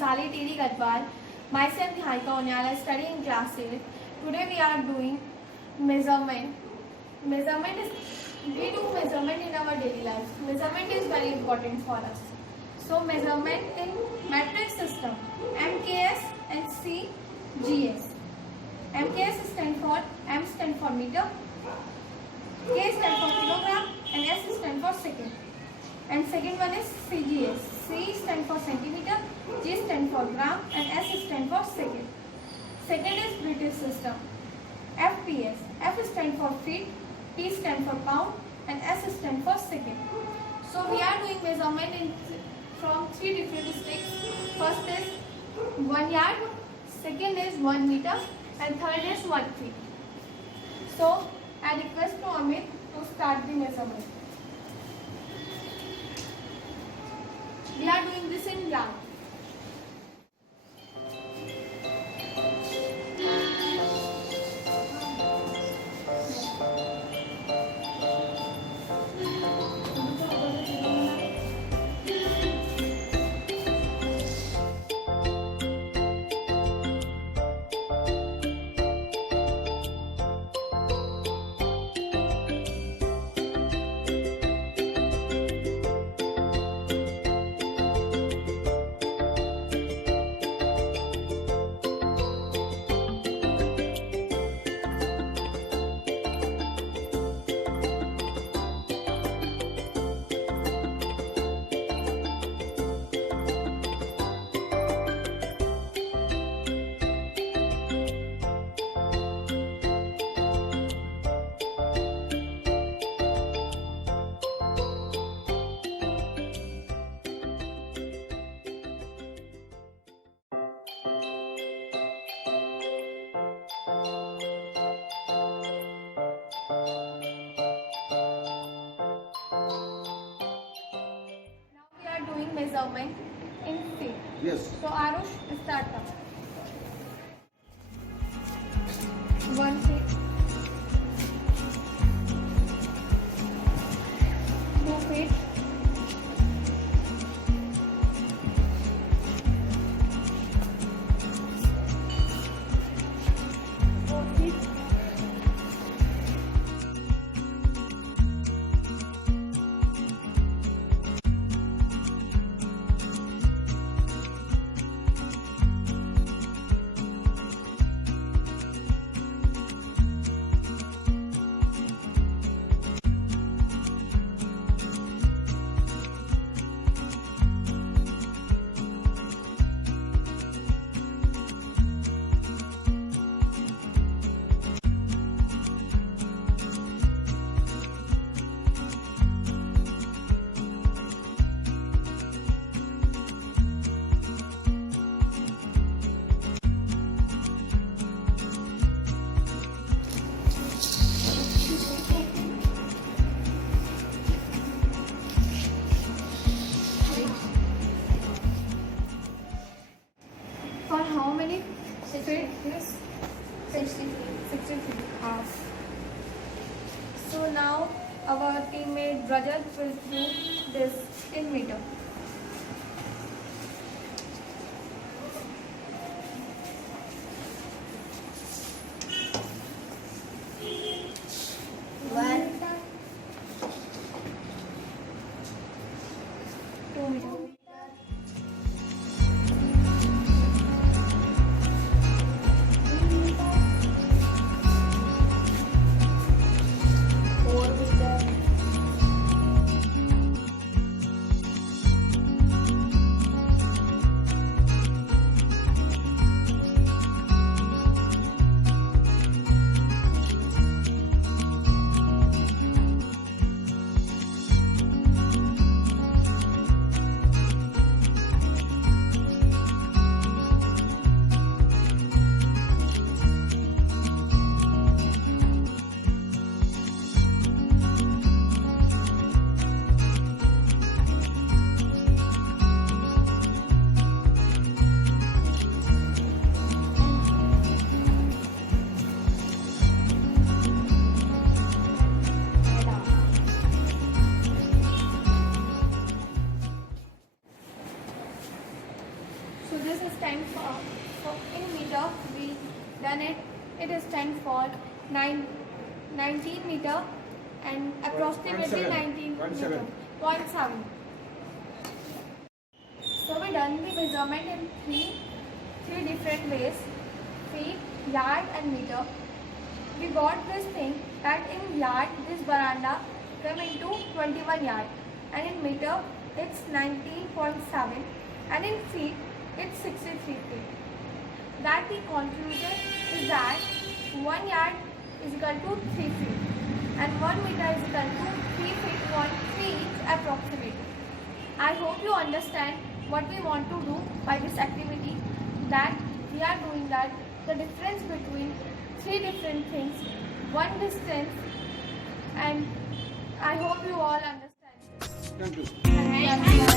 Bhansali Tiri Gadwal. Myself Niharika Onyala, studying in class 8. Today we are doing measurement. We do measurement in our daily life. Measurement is very important for us. So measurement in metric system, MKS and CGS. MKS stand for meter, K stand for kilogram, and S stand for second. And second one is CGS. C stand for centimeter, G stand for gram, and S stand for second. Second is British system. FPS. F stand for feet, T stand for pound, and S stand for second. So we are doing measurement from three different sticks. First is 1 yard, second is 1 meter, and third is 1 feet. So I request to Amit to start the measurement. We are doing this in yard. Doing measurement in feet. Yes. So Arush, start now. 1 feet, 2 feet, 4 feet, 60 feet. So now our teammate Rajat will do this in meter. So this is 10 for in meter. We done it. It is 10 for 19 meter and approximately 19 meter. 0.7. So we done the measurement in three different ways: feet, yard, and meter. We got this thing that in yard this veranda come into 21 yard, and in meter it's 19.7, and in feet it's 63 feet. That the conclusion is that 1 yard is equal to 3 feet and 1 meter is equal to 3 feet 1 feet approximately. I hope you understand what we want to do by this activity, that we are doing that the difference between three different things, one distance, and I hope you all understand. Thank you.